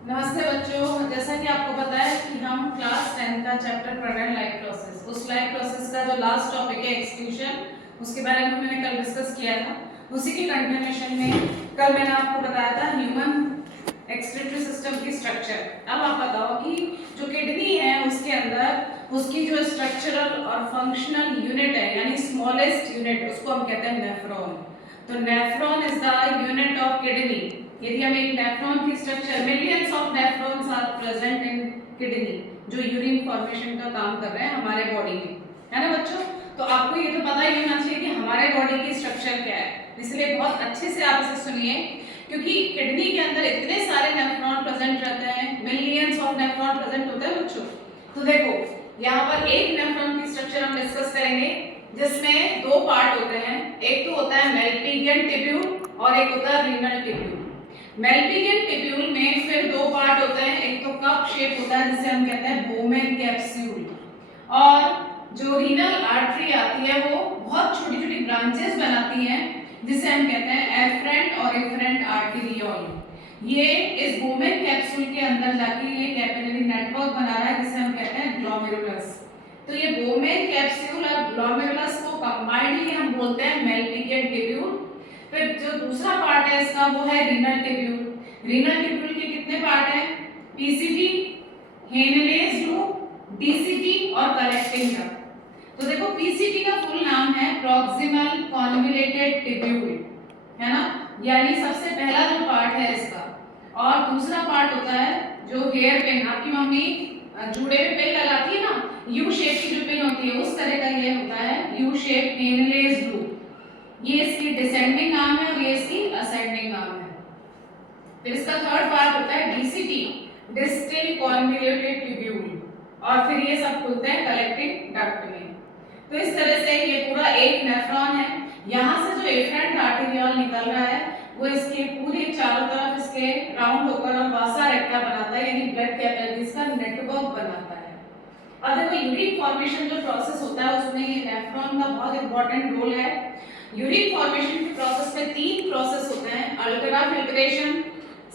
नमस्ते बच्चों, जैसा कि आपको पता है कि हम क्लास 10 का चैप्टर पढ़ रहे हैं लाइफ प्रोसेस। उस लाइफ प्रोसेस का जो लास्ट टॉपिक है एक्सक्यूशन, उसके बारे में मैंने कल डिस्कस किया था। उसी के कंटिन्यूएशन में कल मैंने आपको बताया था ह्यूमन एक्सक्रीटरी सिस्टम की स्ट्रक्चर। अब आप बताओ कि जो किडनी है उसके अंदर उसकी जो स्ट्रक्चरल और फंक्शनल यूनिट है, यानी स्मॉलेस्ट यूनिट, उसको हम कहते हैं नेफ्रॉन। तो nephron is the unit of kidney. यदि हम एक नेफ्रॉन की structure, millions of nephrons are present in kidney, जो यूरिन फॉर्मेशन का काम कर रहे हैं हमारे बॉडी में, है ना बच्चों। तो आपको ये तो पता ही होना चाहिए कि हमारे बॉडी की स्ट्रक्चर क्या है, इसलिए बहुत अच्छे से आप इसे सुनिए, क्योंकि किडनी के अंदर इतने सारे नेफ्रॉन प्रेजेंट रहते हैं, मिलियंस ऑफ नेफ्रॉन प्रेजेंट होते हैं बच्चों। तो देखो यहाँ पर एक नेफ्रॉन की स्ट्रक्चर हम डिस्कस करेंगे, जिसमें दो पार्ट होते हैं। एक तो होता है मेल्पिगियन टिब्यूल और एक होता है रीनल टिब्यूल। मेल्पिगियन टिब्यूल में फिर दो पार्ट होते हैं, एक तो कप शेप होता है जिसे हम कहते हैं बोमेन कैप्सूल, और जो रीनल आर्टरी आती है वो बहुत छोटी छोटी ब्रांचेस बनाती हैं जिसे हम कहते हैं एफरेंट और एफरेंट आर्टेरियोल। ये इस बोमेन कैप्सूल के अंदर जाके ये कैपिलरी नेटवर्क बना रहा है जिसे हम कहते हैं ग्लोमेरुलस। तो ये बोमेन कैप्सूल और ग्लोमेरुलस को कंबाइंडली हम बोलते हैं मेल्पिगियन टिब्यूल। फिर जो दूसरा पार्ट है इसका वो है रीनल टिब्यूल। रीनल टिब्यूल के कितने पार्ट हैं? पीसीटी, हेनलेज लूप, डीसीटी और कलेक्टिंग डक्ट। तो देखो पीसीटी का फुल नाम है प्रॉक्सिमल कॉन्वोल्यूटेड टिब्यूल, है ना, यानी सबसे पहला जो पार्ट है इसका। और दूसरा पार्ट होता है जो हेयर पिन, आपकी मम्मी जूड़े में पिन लगाती है ना, यू शेप की जो पिन होती है उस तरह का ये होता है यू शेप हेनलेज लूप। ये इसकी डिसेंडिंग नाम है और ये इसकी असेंडिंग नाम है। फिर इसका थर्ड पार्ट होता है डीसीटी, डिस्टल कॉन्वोल्यूटेड ट्यूब्यूल, और फिर ये सब खुलते हैं कलेक्टिंग डक्ट में। तो इस तरह से ये पूरा एक नेफ्रॉन है। यहाँ से जो एफरेंट आर्टेरियोल निकल रहा है वो इसके पूरे चारों तरफ इसके राउंड होकर और वासा रेक्टा बनाता है, यानी ब्लड कैपिलरीज का नेटवर्क बनाता है। अब देखो यूरिन फॉर्मेशन जो प्रोसेस होता है उसमें ये नेफ्रॉन का बहुत इंपॉर्टेंट रोल है। यूरिन फॉर्मेशन के प्रोसेस में तीन प्रोसेस होते हैं, अल्ट्रा फिल्ट्रेशन,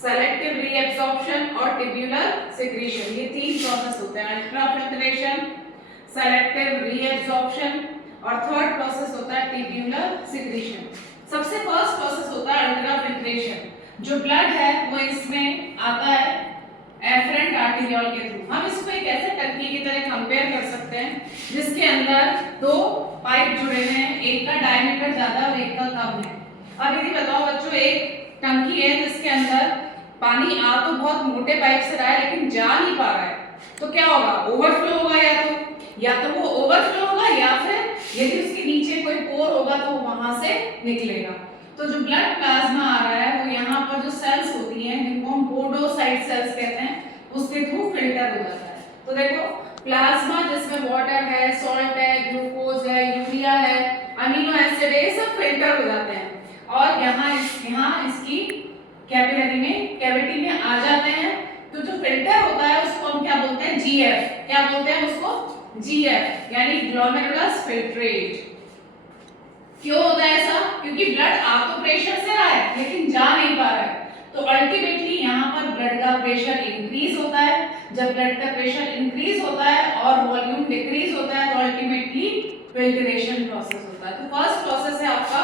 सेलेक्टिव रीएब्सॉर्प्शन और टिब्यूलर सिक्रीशन। ये तीन प्रोसेस होते हैं, अल्ट्रा फिल्ट्रेशन, सेलेक्टिव रीएब्सॉर्प्शन और थर्ड प्रोसेस होता है टिब्यूलर सिक्रीशन। सबसे फर्स्ट प्रोसेस होता है अल्ट्रा फिल्ट्रेशन। जो ब्लड है वो इसमें आता है एफरेंट आर्टेरियोल के थ्रू। हम इसको एक ऐसे टंकी की तरह कंपेयर कर सकते हैं जिसके अंदर दो पाइप जुड़े हुए हैं, एक का डायमीटर ज्यादा और एक का कम है। अब यदि बताओ बच्चों, एक टंकी है जिसके अंदर पानी आ तो बहुत मोटे पाइप से रहा है लेकिन जा नहीं पा रहा है, तो क्या होगा? ओवरफ्लो होगा, या तो वो ओवरफ्लो होगा या फिर यदि उसके नीचे कोई पोर होगा तो वहां से निकलेगा। तो जो ब्लड प्लाज्मा आ रहा है वो यहाँ पर जो सेल्स होती हैं जिनको हम पोडोसाइट सेल्स कहते हैं उसके थ्रू फिल्टर हो जाता है। तो देखो प्लाज्मा जिसमें वाटर है, सॉल्ट है, ग्लूकोज है, यूरिया है, अमीनो एसिड है, ये सब फिल्टर हो जाते हैं और यहाँ इसकी कैपिलरी में, कैविटी में आ जाते हैं। तो जो फिल्टर होता है उसको हम क्या बोलते हैं? जीएफ। क्या बोलते हैं उसको? जीएफ, यानी ग्लोमेरुलस फिल्ट्रेट। क्यों होता है ऐसा? क्योंकि ब्लड आ तो प्रेशर से रहा है लेकिन जा नहीं पा रहा है, तो अल्टीमेटली यहाँ पर ब्लड का प्रेशर इंक्रीज होता है। जब ब्लड का प्रेशर इंक्रीज होता है और वॉल्यूम डिक्रीज होता है तो अल्टीमेटली फिल्ट्रेशन प्रोसेस होता है। तो फर्स्ट प्रोसेस है आपका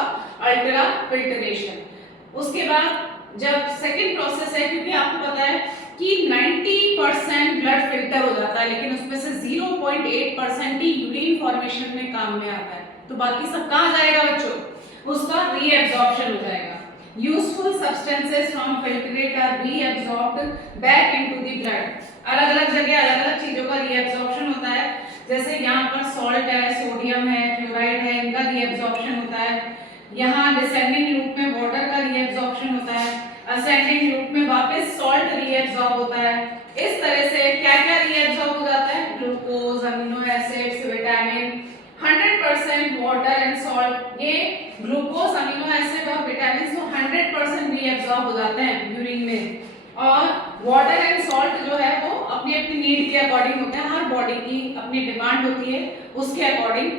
अल्ट्रा फिल्ट्रेशन। उसके बाद जब सेकंड प्रोसेस है, क्योंकि आपको पता है कि 90% ब्लड फिल्टर हो जाता है लेकिन उसमें से 0.8% ही यूरिन फॉर्मेशन में काम में आता है, तो बाकी सब कहाँ जाएगा बच्चों? उसका रीएब्सॉर्प्शन हो जाएगा। Useful substances from filtrate are reabsorbed back into the blood. अलग अलग जगह अलग अलग चीजों का रीएब्सॉर्प्शन होता है, जैसे यहाँ पर सॉल्ट है, सोडियम है, क्लोराइड है, इनका रीएब्सॉर्प्शन होता है। यहाँ डिसेंडिंग लूप में वाटर का रीएब्सॉर्प्शन होता है, असेंडिंग लूप में वापस सॉल्ट रीएब्सॉर्ब होता है। इस तरह से क्या क्या रीएब्सॉर्ब हो जाता है? Glucose, amino acids, vitamin, 100% water and salt. ये ग्लूकोज, अमीनो एसिड और विटामिन तो 100% रीएब्सॉर्ब हो जाते हैं यूरिन में, और वाटर एंड सॉल्ट जो है वो अपनी अपनी नीड के अकॉर्डिंग होते हैं। हर बॉडी की अपनी डिमांड होती है, उसके अकॉर्डिंग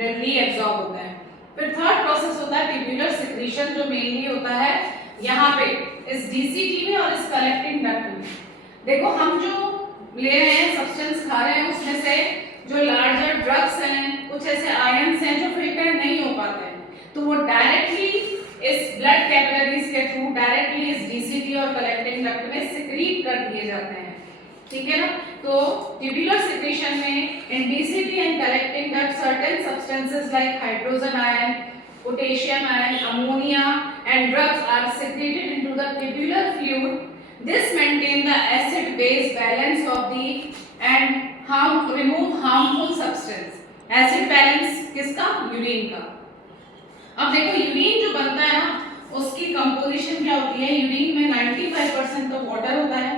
रीएब्सॉर्ब होता है। फिर थर्ड प्रोसेस होता है टिब्यूलर सिक्रीशन, जो मेनली होता है यहाँ पे इस डीसीटी में और इस कलेक्टिंग डक्ट में। देखो हम जो ले रहे हैं सब्सटेंस खा रहे हैं उसमें से जो लार्जर ड्रग्स हैं, कुछ ऐसे आयंस हैं जो फिल्टर नहीं हो पाते हैं, तो वो डायरेक्टली इस ब्लड कैपिलरीज के थ्रू डायरेक्टली इस डीसीटी और कलेक्टिंग डक्ट में सिक्रीट कर दिए जाते हैं, ठीक है ना। तो ट्यूबुलर सिक्रीशन में in DCT and collecting duct certain substances like hydrogen ion, potassium ion, ammonia and drugs are secreted into the tubular fluid. This maintain the acid base balance of the and remove harmful substance. Acid balance किसका? Urine का। अब देखो urine जो बनता है ना उसकी composition क्या होती है? यूरिन में 95% तो वाटर होता है,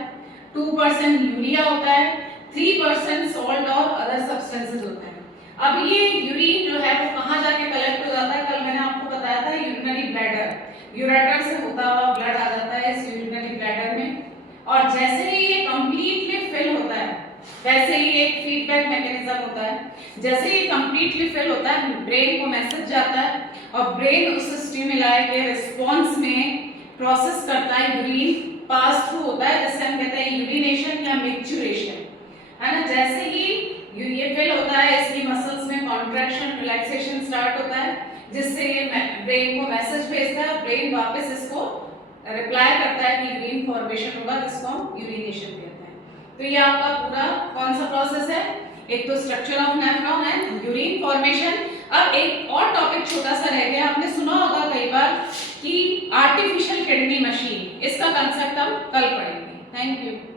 2% यूरिया होता है, 3% सॉल्ट और अदर सब्सटेंसेस होते हैं। अब ये यूरिन जो है वो कहाँ जाके कलेक्ट हो जाता है? कल मैंने आपको बताया था यूरिनरी ब्लैडर, यूरेटर से होता हुआ ब्लड आ जाता है इस यूरिनरी ब्लैडर में, और जैसे ही ये कंप्लीटली फिल होता है वैसे ही एक फीडबैक मैकेनिज्म होता है, जैसे ही कंप्लीटली फिल होता है ब्रेन को मैसेज जाता है और ब्रेन उस स्टिमुलाई के रिस्पॉन्स में प्रोसेस करता है, यूरिन पास थ्रू होता है जिसे हम कहते हैं यूरिनेशन या मिक्चुरेशन, है ना। जैसे ही ये फिल होता है इसकी मसल्स में कॉन्ट्रैक्शन रिलैक्सेशन स्टार्ट होता है जिससे ये ब्रेन को मैसेज भेजता है, ब्रेन वापस इसको रिप्लाई करता है कि यूरिन फॉर्मेशन होगा जिसको हम यूरिनेशन कहते हैं। तो ये आपका पूरा कौन सा प्रोसेस है? एक तो structure of nephron and urine formation. अब एक और टॉपिक छोटा सा रह गया, आपने सुना होगा कई बार कि आर्टिफिशियल किडनी मशीन, इसका कंसेप्ट हम कल पढ़ेंगे। Thank you.